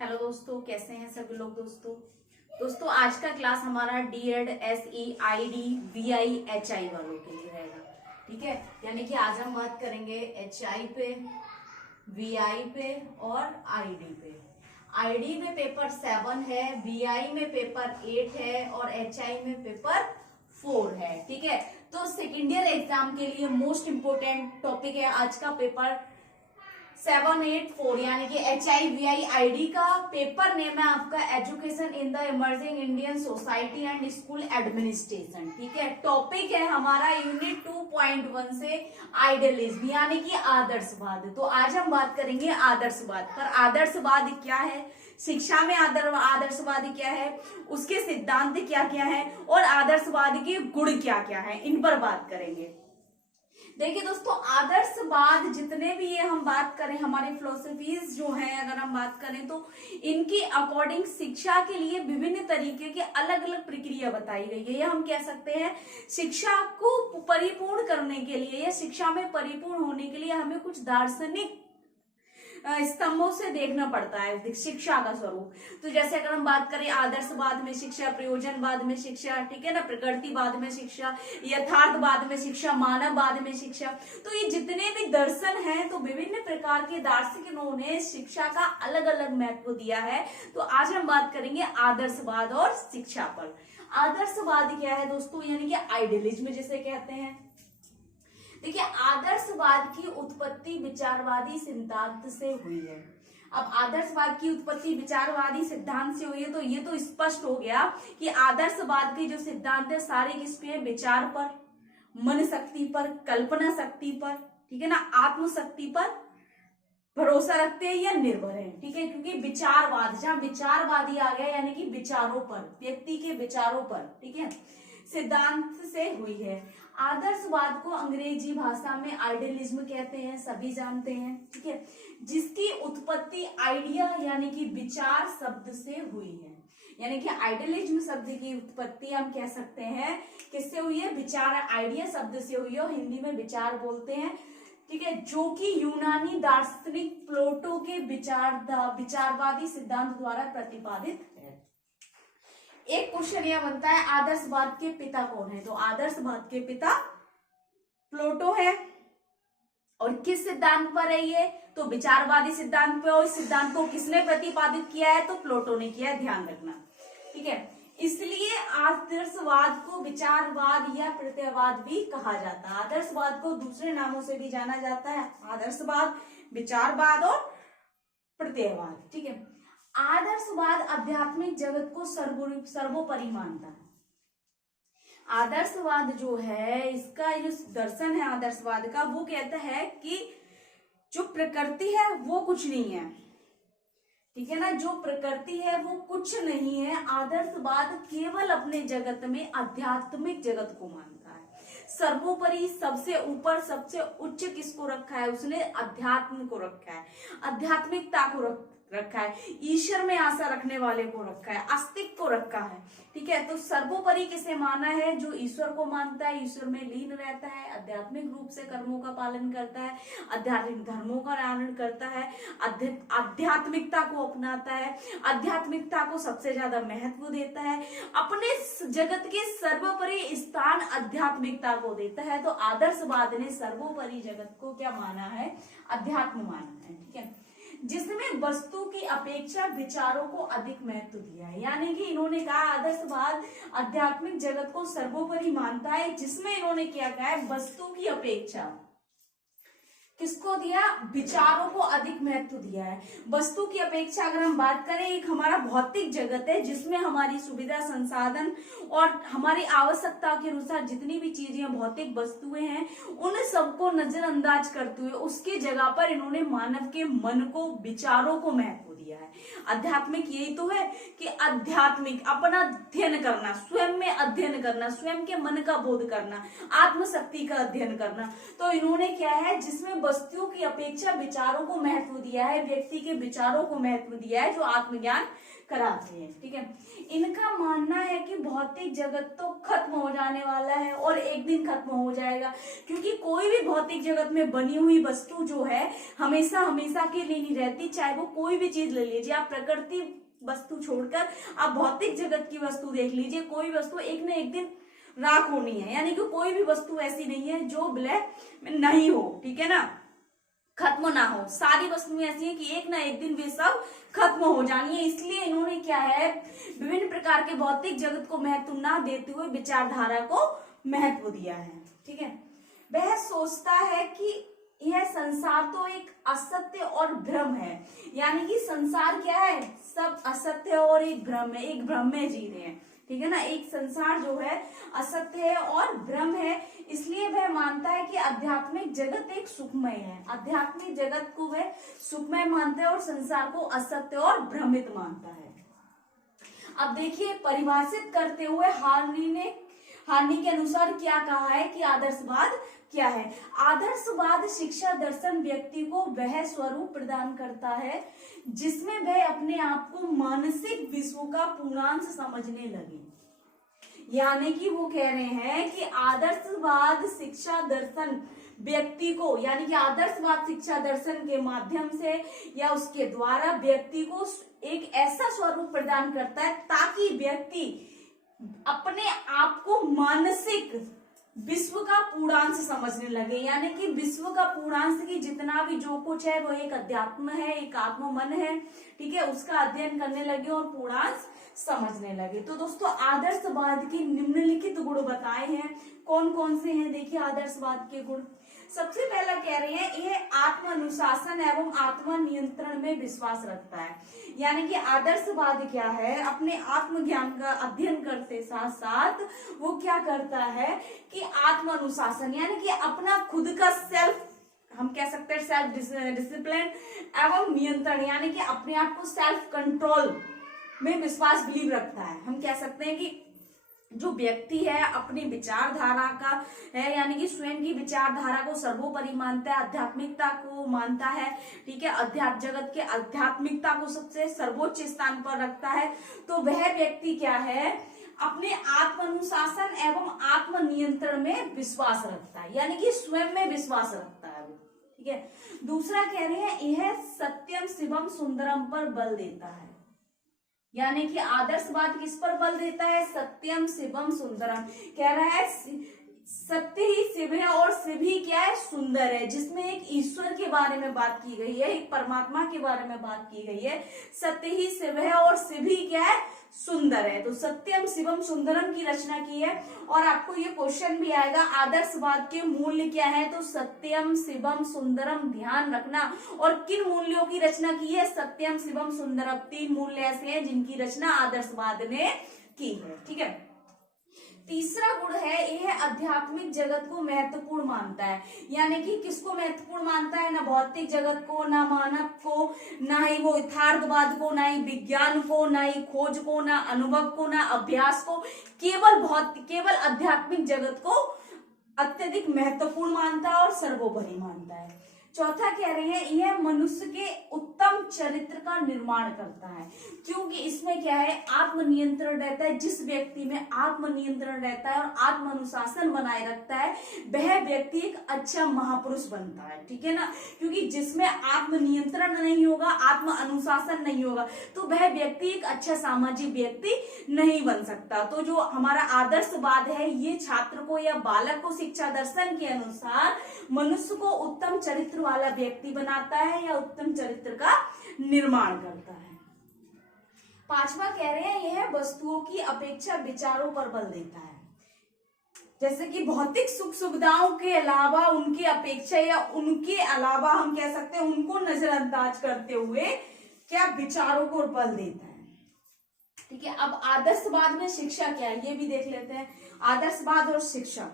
Hello दोस्तों, कैसे हैं सभी लोग। दोस्तों आज का क्लास हमारा DEd SE ID VI HI वालों के लिए रहेगा। ठीक है, यानी कि आज हम बात करेंगे एचआई पे, वीआई पे और आईडी पे। आईडी में पेपर 7 है, वीआई में पेपर 8 है और एचआई में पेपर 4 है। ठीक है, तो सेकेंड ईयर एग्जाम के लिए मोस्ट इंपोर्टेंट टॉपिक है आज का पेपर 784 यानी कि HIVI का पेपर नेम है आपका education in the emerging Indian society and school administration. ठीक है, टॉपिक है हमारा यूनिट 2.1 से आइडियलिज्म यानी कि आदर्शवाद। तो आज हम बात करेंगे आदर्शवाद पर। आदर्शवाद क्या है, शिक्षा में आदर्शवाद क्या है, उसके सिद्धांत क्या क्या है और आदर्शवाद के गुण क्या क्या है, इन पर बात करेंगे। देखिए दोस्तों, आदर्शवाद जितने भी ये हम बात करें, हमारे फिलोसफीज जो हैं अगर हम बात करें तो इनकी अकॉर्डिंग शिक्षा के लिए विभिन्न तरीके की अलग अलग प्रक्रिया बताई गई है। या हम कह सकते हैं शिक्षा को परिपूर्ण करने के लिए या शिक्षा में परिपूर्ण होने के लिए हमें कुछ दार्शनिक स्तंभों से देखना पड़ता है शिक्षा का स्वरूप। तो जैसे अगर हम बात करें आदर्शवाद में शिक्षा, प्रयोजनवाद में शिक्षा, ठीक है ना, प्रकृतिवाद में शिक्षा, यथार्थवाद में शिक्षा, मानववाद में शिक्षा, तो ये जितने भी दर्शन हैं तो विभिन्न प्रकार के दार्शनिकों ने शिक्षा का अलग अलग महत्व दिया है। तो आज हम बात करेंगे आदर्शवाद और शिक्षा पर। आदर्शवाद क्या है दोस्तों, यानी कि आइडियलिज्म जिसे कहते हैं। देखिए, आदर्शवाद की उत्पत्ति विचारवादी सिद्धांत से हुई है। अब आदर्शवाद की उत्पत्ति विचारवादी सिद्धांत से हुई है तो ये तो स्पष्ट हो गया कि आदर्शवाद के जो सिद्धांत है सारे किस पे, विचार पर, मन शक्ति पर, कल्पना शक्ति पर, ठीक है ना, आत्मशक्ति पर भरोसा रखते हैं या निर्भर है। ठीक है, क्योंकि विचारवाद, जहां विचारवादी आ गया यानी कि विचारों पर, व्यक्ति के विचारों पर, ठीक है, सिद्धांत से हुई है। आदर्शवाद को अंग्रेजी भाषा में आइडियलिज्म कहते हैं, सभी जानते हैं। ठीक है, जिसकी उत्पत्ति आइडिया यानी कि विचार शब्द से हुई है। यानी कि आइडियलिज्म शब्द की उत्पत्ति हम कह सकते हैं किससे हुई है, विचार, आइडिया शब्द से हुई है और हिंदी में विचार बोलते हैं। ठीक है, जो कि यूनानी दार्शनिक प्लेटो के विचारवादी सिद्धांत द्वारा प्रतिपादित है। एक क्वेश्चन यह बनता है आदर्शवाद के पिता कौन है, तो आदर्शवाद के पिता प्लेटो है। और किस सिद्धांत पर है ये, तो विचारवादी सिद्धांत पे। और इस सिद्धांत को किसने प्रतिपादित किया है, तो प्लेटो ने किया है, ध्यान रखना। ठीक है, इसलिए आदर्शवाद को विचारवाद या प्रत्ययवाद भी कहा जाता है। आदर्शवाद को दूसरे नामों से भी जाना जाता है, आदर्शवाद, विचारवाद और प्रत्ययवाद। ठीक है, आदर्शवाद आध्यात्मिक जगत को सर्वोपरि मानता है। आदर्शवाद जो है, इसका जो दर्शन है आदर्शवाद का, वो कहता है कि जो प्रकृति है वो कुछ नहीं है। ठीक है ना, जो प्रकृति है वो कुछ नहीं है। आदर्शवाद केवल अपने जगत में आध्यात्मिक जगत को मानता है। सर्वोपरि, सबसे ऊपर, सबसे उच्च किसको रखा है उसने, अध्यात्म को रखा है, आध्यात्मिकता को रखा है, ईश्वर में आशा रखने वाले को रखा है, अस्तित्व को रखा है। ठीक है, तो सर्वोपरि किसे माना है, जो ईश्वर को मानता है, ईश्वर में लीन रहता है, आध्यात्मिक रूप से कर्मों का पालन करता है, आध्यात्मिक धर्मों का पालन करता है, आध्यात्मिकता को अपनाता है, आध्यात्मिकता को सबसे ज्यादा महत्व देता है, अपने जगत के सर्वोपरि स्थान आध्यात्मिकता को देता है। तो आदर्शवाद ने सर्वोपरि जगत को क्या माना है, अध्यात्म माना है। ठीक है, जिसमें वस्तु की अपेक्षा विचारों को अधिक महत्व दिया है। यानी कि इन्होंने कहा आदर्शवाद आध्यात्मिक जगत को सर्वोपरि मानता है, जिसमें इन्होंने क्या कहा है, वस्तु की अपेक्षा किसको दिया, विचारों को अधिक महत्व दिया है। वस्तु की अपेक्षा अगर हम बात करें, एक हमारा भौतिक जगत है जिसमें हमारी सुविधा, संसाधन और हमारी आवश्यकता के अनुसार जितनी भी चीजें, भौतिक वस्तुएं हैं, उन सबको नजरअंदाज करते हुए उसकी जगह पर इन्होंने मानव के मन को, विचारों को महत्व दिया है। आध्यात्मिक यही तो है कि आध्यात्मिक अपना अध्ययन करना, स्वयं में अध्ययन करना, स्वयं के मन का बोध करना, आत्मशक्ति का अध्ययन करना। तो इन्होंने क्या है, जिसमें वस्तुओं की अपेक्षा विचारों को महत्व दिया है, व्यक्ति के विचारों को महत्व दिया है, जो आत्मज्ञान कराते हैं। ठीक है, इनका मानना है कि भौतिक जगत तो खत्म हो जाने वाला है और एक दिन खत्म हो जाएगा, क्योंकि कोई भी भौतिक जगत में बनी हुई वस्तु जो है हमेशा हमेशा के लिए नहीं रहती। चाहे वो कोई भी चीज चीज ले लीजिए, आप प्रकृति वस्तु छोड़कर आप भौतिक जगत की वस्तु देख लीजिए, कोई वस्तु एक न एक दिन राख होनी है, यानी कि कोई भी वस्तु ऐसी नहीं है जो विलय में नहीं हो, ठीक है ना, खत्म ना हो। सारी वस्तुएं ऐसी हैं कि एक ना एक दिन वे सब खत्म हो जानी है। इसलिए इन्होंने क्या है, विभिन्न प्रकार के भौतिक जगत को महत्व ना देते हुए विचारधारा को महत्व दिया है, ठीक है। वह सोचता है कि यह संसार तो एक असत्य और भ्रम है, यानी कि संसार क्या है, सब असत्य और एक भ्रम है, एक भ्रम में जी रहे हैं, ठीक है ना। एक संसार जो है असत्य है और भ्रम है, इसलिए वह मानता है कि आध्यात्मिक जगत एक सुखमय है, आध्यात्मिक जगत को वह सुखमय मानता है और संसार को असत्य और भ्रमित मानता है। अब देखिए, परिभाषित करते हुए हार्नी के अनुसार क्या कहा है कि आदर्शवाद क्या है। आदर्शवाद शिक्षा दर्शन व्यक्ति को वह स्वरूप प्रदान करता है जिसमें वह अपने आप को मानसिक विश्व का पूर्णांश समझने लगे। यानी कि वो कह रहे हैं कि आदर्शवाद शिक्षा दर्शन व्यक्ति को, यानी कि आदर्शवाद शिक्षा दर्शन के माध्यम से या उसके द्वारा व्यक्ति को एक ऐसा स्वरूप प्रदान करता है ताकि व्यक्ति अपने आप को मानसिक विश्व का पूर्णांश समझने लगे, यानी कि विश्व का पूर्णांश की जितना भी जो कुछ है वो एक अध्यात्म है, एक आत्म मन है, ठीक है, उसका अध्ययन करने लगे और पूर्णांश समझने लगे। तो दोस्तों, आदर्शवाद के निम्नलिखित गुण बताए हैं, कौन कौन से हैं, देखिए आदर्शवाद के गुण। सबसे पहला कह रहे हैं, यह आत्म अनुशासन एवं आत्म नियंत्रण में विश्वास रखता है। यानी कि आदर्शवाद क्या है, अपने आत्मज्ञान का अध्ययन करते साथ साथ वो क्या करता है कि आत्म अनुशासन, यानी कि अपना खुद का सेल्फ, हम कह सकते हैं सेल्फ डिसिप्लिन एवं नियंत्रण, यानी कि अपने आप को सेल्फ कंट्रोल में विश्वास बिलीव रखता है। हम कह सकते हैं कि जो व्यक्ति है अपनी विचारधारा का है, यानी कि स्वयं की विचारधारा को सर्वोपरि मानता है, आध्यात्मिकता को मानता है, ठीक है, अध्यात्म जगत के आध्यात्मिकता को सबसे सर्वोच्च स्थान पर रखता है, तो वह व्यक्ति क्या है, अपने आत्म अनुशासन एवं आत्म नियंत्रण में विश्वास रखता है, यानी कि स्वयं में विश्वास रखता है वो, ठीक है। दूसरा कह रहे हैं, यह सत्यम शिवम सुंदरम पर बल देता है, यानी कि आदर्शवाद किस पर बल देता है, सत्यम शिवम सुंदरम, कह रहा है सत्य ही शिव है और शिव ही क्या है, सुंदर है, जिसमें एक ईश्वर के बारे में बात की गई है, एक परमात्मा के बारे में बात की गई है, सत्य ही शिव है और शिव ही क्या है, सुंदर है। तो सत्यम शिवम सुंदरम की रचना की है। और आपको ये क्वेश्चन भी आएगा, आदर्शवाद के मूल्य क्या है, तो सत्यम शिवम सुंदरम, ध्यान रखना। और किन मूल्यों की रचना की है, सत्यम शिवम सुंदरम, 3 मूल्य ऐसे हैं जिनकी रचना आदर्शवाद ने की है, ठीक है। तीसरा गुण है, यह आध्यात्मिक जगत को महत्वपूर्ण मानता है, यानी कि किसको महत्वपूर्ण मानता है, ना भौतिक जगत को, ना मानव को, ना ही वो यथार्थवाद को, ना ही विज्ञान को, ना ही खोज को, ना अनुभव को, ना अभ्यास को, केवल आध्यात्मिक जगत को अत्यधिक महत्वपूर्ण मानता है और सर्वोपरि मानता है। चौथा कह रहे हैं, यह मनुष्य के उत्तम चरित्र का निर्माण करता है, क्योंकि इसमें क्या है, आत्मनियंत्रण रहता है। जिस व्यक्ति में आत्मनियंत्रण रहता है और आत्म अनुशासन बनाए रखता है, वह व्यक्ति एक अच्छा महापुरुष बनता है, ठीक है ना। क्योंकि जिसमें आत्मनियंत्रण नहीं होगा, आत्म अनुशासन नहीं होगा, तो वह व्यक्ति एक अच्छा सामाजिक व्यक्ति नहीं बन सकता। तो जो हमारा आदर्शवाद है, ये छात्र को या बालक को शिक्षा दर्शन के अनुसार मनुष्य को उत्तम चरित्र वाला व्यक्ति बनाता है या उत्तम चरित्र का निर्माण करता है। पांचवा कह रहे हैं, यह वस्तुओं की अपेक्षा विचारों पर बल देता है, जैसे कि भौतिक सुख सुविधाओं के अलावा, उनकी अपेक्षा या उनके अलावा हम कह सकते हैं उनको नजरअंदाज करते हुए क्या विचारों को बल देता है, ठीक है। अब आदर्शवाद में शिक्षा क्या है, ये भी देख लेते हैं। आदर्शवाद और शिक्षा,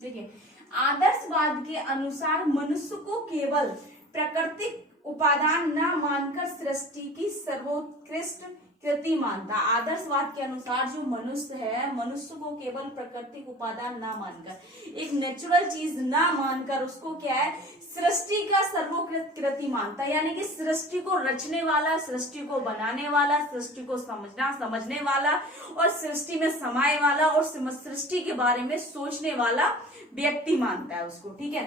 देखिए, आदर्शवाद के अनुसार मनुष्य को केवल प्राकृतिक उपादान न मानकर सृष्टि की सर्वोत्कृष्ट कृति मानता। आदर्शवाद के अनुसार जो मनुष्य है, मनुष्य को केवल प्राकृतिक उपादान न मानकर, एक नेचुरल चीज न मानकर, उसको क्या है, सृष्टि का सर्वोत्कृष्ट कृति मानता है, यानी कि सृष्टि को रचने वाला, सृष्टि को बनाने वाला, सृष्टि को समझने वाला और सृष्टि में समाये वाला और सृष्टि के बारे में सोचने वाला व्यक्ति मानता है उसको, ठीक है।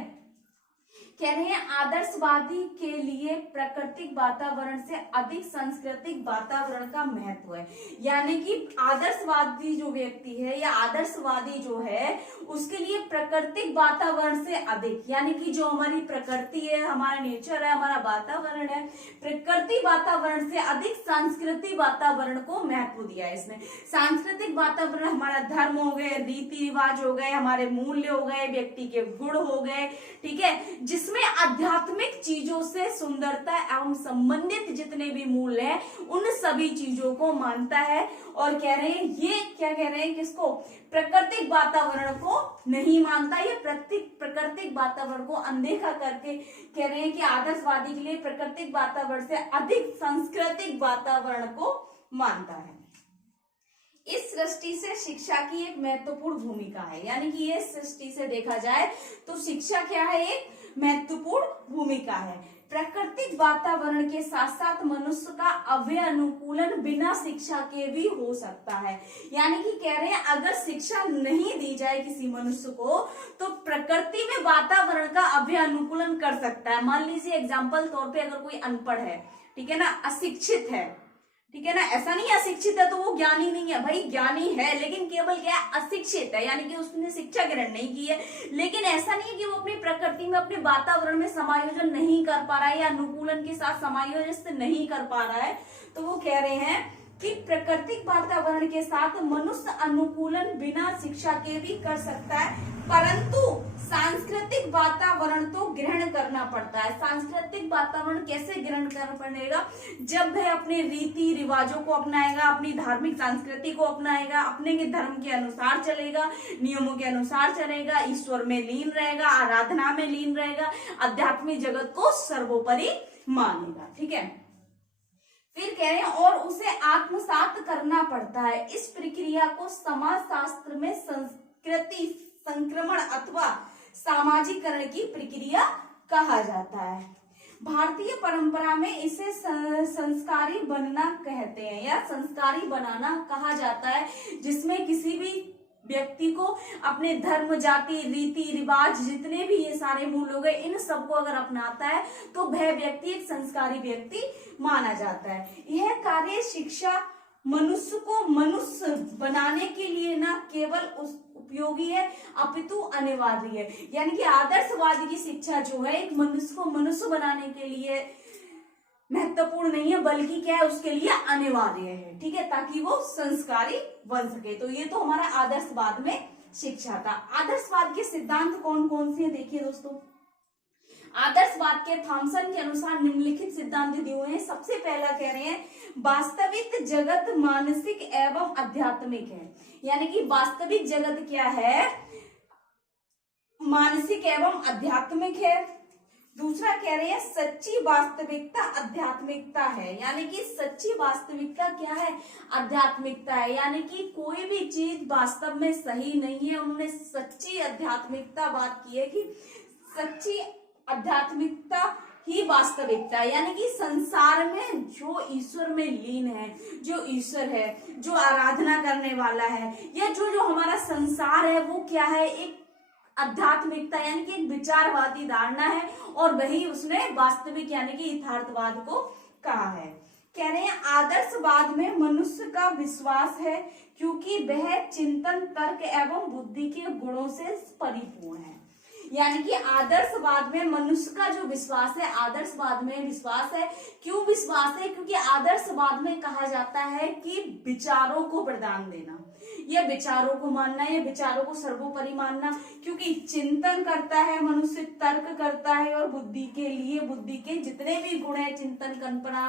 कह रहे हैं आदर्शवादी के लिए प्राकृतिक वातावरण से अधिक सांस्कृतिक वातावरण का महत्व है। यानी कि आदर्शवादी जो व्यक्ति है या आदर्शवादी जो है उसके लिए प्राकृतिक वातावरण से अधिक, यानी कि जो हमारी प्रकृति है, हमारा नेचर है, हमारा वातावरण है, प्रकृति वातावरण से अधिक सांस्कृतिक वातावरण को महत्व दिया है इसने। सांस्कृतिक वातावरण हमारा धर्म हो गए, रीति रिवाज हो गए, हमारे मूल्य हो गए, व्यक्ति के गुण हो गए, ठीक है, जिसमें आध्यात्मिक चीजों से सुंदरता एवं संबंधित जितने भी मूल्य हैं उन सभी चीजों को मानता है। और कह रहे हैं ये क्या कह रहे हैं, किसको, प्राकृतिक वातावरण को नहीं मानता, ये प्राकृतिक वातावरण को अनदेखा करके कह रहे हैं कि आदर्शवादी के लिए प्राकृतिक वातावरण से अधिक सांस्कृतिक वातावरण को मानता है। इस दृष्टि से शिक्षा की एक महत्वपूर्ण भूमिका है, यानी कि ये दृष्टि से देखा जाए तो शिक्षा क्या है, एक महत्वपूर्ण भूमिका है। प्राकृतिक वातावरण के साथ साथ मनुष्य का अव्यनुकूलन बिना शिक्षा के भी हो सकता है। यानी कि कह रहे हैं अगर शिक्षा नहीं दी जाए किसी मनुष्य को तो प्रकृति में वातावरण का अव्यनुकूलन कर सकता है। मान लीजिए एग्जाम्पल तौर पे अगर कोई अनपढ़ है, ठीक है ना, अशिक्षित है, ठीक है ना, ऐसा नहीं अशिक्षित है तो वो ज्ञानी नहीं है, भाई ज्ञानी है लेकिन केवल क्या है, अशिक्षित है, यानी कि उसने शिक्षा ग्रहण नहीं की है। लेकिन ऐसा नहीं है कि वो अपनी प्रकृति में अपने वातावरण में समायोजन नहीं कर पा रहा है या अनुकूलन के साथ समायोजन नहीं कर पा रहा है, तो वो कह रहे हैं कि प्राकृतिक वातावरण के साथ मनुष्य अनुकूलन बिना शिक्षा के भी कर सकता है, परंतु सांस्कृतिक वातावरण तो ग्रहण करना पड़ता है। सांस्कृतिक वातावरण कैसे ग्रहण करना पड़ेगा, जब वह अपने रीति रिवाजों को अपनाएगा, अपनी धार्मिक संस्कृति को अपनाएगा, अपने के धर्म के अनुसार चलेगा, नियमों के अनुसार चलेगा, ईश्वर में लीन रहेगा, आराधना में लीन रहेगा, आध्यात्मिक जगत को सर्वोपरि मानेगा, ठीक है। फिर कह रहे हैं और उसे आत्मसात करना पड़ता है। इस प्रक्रिया को समाजशास्त्र में संस्कृति संक्रमण अथवा सामाजिकरण की प्रक्रिया कहा जाता है। भारतीय परंपरा में इसे संस्कारी बनना कहते हैं या संस्कारी बनाना कहा जाता है, जिसमें किसी भी व्यक्ति को अपने धर्म, जाति, रीति रिवाज जितने भी ये सारे मूल हो गए, इन सबको अगर अपनाता है तो वह व्यक्ति एक संस्कारी व्यक्ति माना जाता है। यह कार्य शिक्षा मनुष्य को मनुष्य बनाने के लिए न केवल उपयोगी है अपितु अनिवार्य है। यानी कि आदर्शवादी की शिक्षा जो है एक मनुष्य को मनुष्य बनाने के लिए महत्वपूर्ण नहीं है, बल्कि क्या है, उसके लिए अनिवार्य है, ठीक है, ताकि वो संस्कारी बन सके। तो ये तो हमारा आदर्शवाद में शिक्षा था। आदर्शवाद के सिद्धांत कौन कौन से हैं, देखिए दोस्तों। आदर्शवाद के थॉमसन के अनुसार निम्नलिखित सिद्धांत दिए हुए हैं। सबसे पहला कह रहे हैं वास्तविक जगत मानसिक एवं आध्यात्मिक है। यानी कि वास्तविक जगत क्या है, मानसिक एवं आध्यात्मिक है। दूसरा कह रहे हैं सच्ची वास्तविकता आध्यात्मिकता है। यानी कि सच्ची वास्तविकता क्या है, आध्यात्मिकता है। यानी कि कोई भी चीज वास्तव में सही नहीं है। उन्होंने सच्ची आध्यात्मिकता बात की है कि सच्ची आध्यात्मिकता ही वास्तविकता है। यानी कि संसार में जो ईश्वर में लीन है, जो ईश्वर है, जो आराधना करने वाला है, या जो हमारा संसार है, वो क्या है, एक आध्यात्मिकता यानी कि एक विचारवादी धारणा है, और वही उसने वास्तविक यानी कि यथार्थवाद को कहा है। कह रहे हैं आदर्शवाद में मनुष्य का विश्वास है क्योंकि वह चिंतन, तर्क एवं बुद्धि के गुणों से परिपूर्ण है। यानी कि आदर्शवाद में मनुष्य का जो विश्वास है, आदर्शवाद में विश्वास है। क्यों विश्वास है, क्योंकि आदर्शवाद में कहा जाता है कि विचारों को प्रदान देना, ये विचारों को मानना, ये विचारों को सर्वोपरि मानना, क्योंकि चिंतन करता है मनुष्य, तर्क करता है, और बुद्धि के लिए बुद्धि के जितने भी गुण है, चिंतन, कल्पना,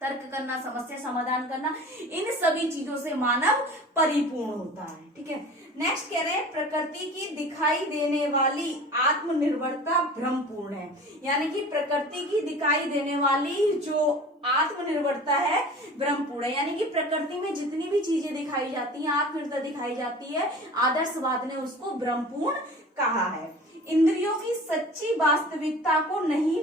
तर्क करना, समस्या समाधान करना, इन सभी चीजों से मानव परिपूर्ण होता है, ठीक है। नेक्स्ट कह रहे हैं प्रकृति की दिखाई देने वाली आत्मनिर्भरता भ्रमपूर्ण है। यानी कि प्रकृति की दिखाई देने वाली जो आत्मनिर्भरता है भ्रमपूर्ण है। यानी कि प्रकृति में जितनी भी चीजें दिखाई जाती हैं, आत्मनिर्भरता दिखाई जाती है, आदर्शवाद ने उसको भ्रमपूर्ण कहा है। इंद्रियों की सच्ची वास्तविकता को नहीं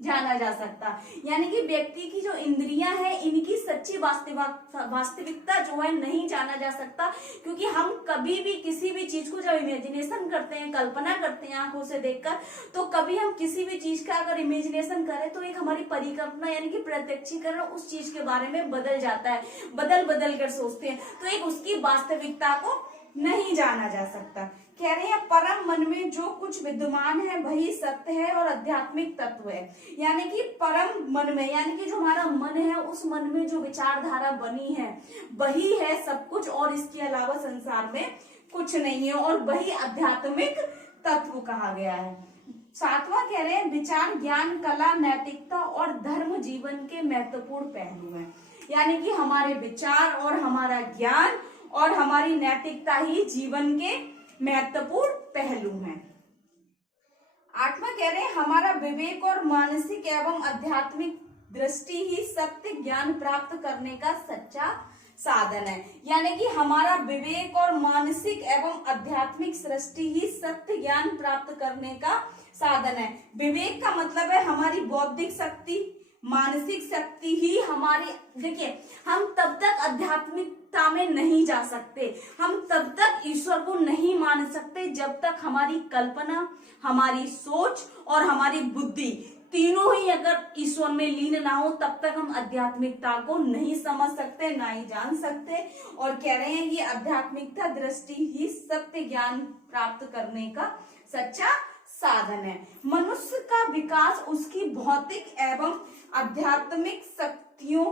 जाना जा सकता। यानी कि व्यक्ति की जो इंद्रियां हैं इनकी सच्ची वास्तविकता जो है नहीं जाना जा सकता, क्योंकि हम कभी भी किसी भी चीज को जब इमेजिनेशन करते हैं, कल्पना करते हैं आंखों से देखकर, तो कभी हम किसी भी चीज का अगर इमेजिनेशन करें तो एक हमारी परिकल्पना यानी कि प्रत्यक्षीकरण उस चीज के बारे में बदल जाता है, बदल बदल कर सोचते हैं, तो एक उसकी वास्तविकता को नहीं जाना जा सकता। कह रहे हैं परम मन में जो कुछ विद्यमान है वही सत्य है और आध्यात्मिक तत्व है। यानी कि परम मन में, यानी कि जो हमारा मन है उस मन में जो विचारधारा बनी है वही है सब कुछ, और इसके अलावा संसार में कुछ नहीं है, और वही आध्यात्मिक तत्व कहा गया है। सातवां कह रहे हैं विचार, ज्ञान, कला, नैतिकता और धर्म जीवन के महत्वपूर्ण पहलू हैं। यानी कि हमारे विचार और हमारा ज्ञान और हमारी नैतिकता ही जीवन के महत्वपूर्ण पहलू हैं। आठवां कह रहे हैं हमारा विवेक और मानसिक एवं आध्यात्मिक दृष्टि ही सत्य ज्ञान प्राप्त करने का सच्चा साधन है। यानी कि हमारा विवेक और मानसिक एवं आध्यात्मिक सृष्टि ही सत्य ज्ञान प्राप्त करने का साधन है। विवेक का मतलब है हमारी बौद्धिक शक्ति, मानसिक शक्ति ही हमारी, देखिए हम तब तक आध्यात्मिकता में नहीं जा सकते, हम तब तक ईश्वर को नहीं मान सकते जब तक हमारी कल्पना, हमारी सोच और हमारी बुद्धि तीनों ही अगर ईश्वर में लीन ना हो, तब तक हम आध्यात्मिकता को नहीं समझ सकते, ना ही जान सकते। और कह रहे हैं ये आध्यात्मिकता दृष्टि ही सत्य ज्ञान प्राप्त करने का सच्चा साधन है। मनुष्य का विकास उसकी भौतिक एवं आध्यात्मिक शक्तियों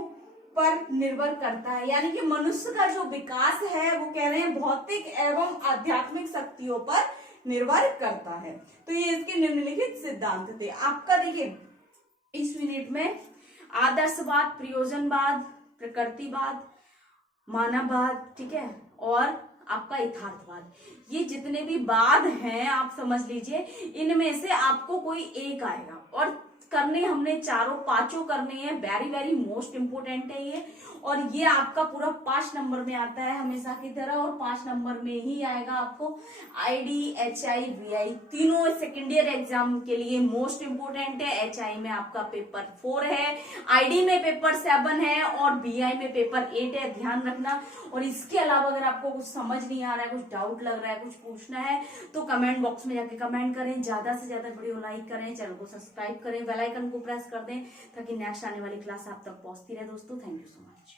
पर निर्भर करता है। यानी कि मनुष्य का जो विकास है वो कह रहे हैं भौतिक एवं आध्यात्मिक शक्तियों पर निर्भर करता है। तो ये इसके निम्नलिखित सिद्धांत थे। आपका देखिए इस यूनिट में आदर्शवाद, प्रयोजनवाद, प्रकृतिवाद, मानववाद, ठीक है, और आपका यथार्थवाद, ये जितने भी वाद हैं आप समझ लीजिए, इनमें से आपको कोई एक आएगा, और करने हमने चारों पांचों करने हैं। वेरी वेरी मोस्ट इंपोर्टेंट है ये, और ये आपका पूरा 5 नंबर में आता है हमेशा की तरह, और 5 नंबर में ही आएगा आपको। आईडी, एचआई, वीआई तीनों सेकेंड ईयर एग्जाम के लिए मोस्ट इंपोर्टेंट है। एचआई में आपका पेपर 4 है, आईडी में पेपर 7 है, और वीआई में पेपर 8 है, ध्यान रखना। और इसके अलावा अगर आपको कुछ समझ नहीं आ रहा है, कुछ डाउट लग रहा है, कुछ पूछना है, तो कमेंट बॉक्स में जाके कमेंट करें, ज्यादा से ज्यादा वीडियो लाइक करें, चैनल को सब्सक्राइब करें, बेल आइकन को प्रेस कर दें, ताकि नेक्स्ट आने वाली क्लास आप तक पहुंचती रहे। दोस्तों थैंक यू सो मच।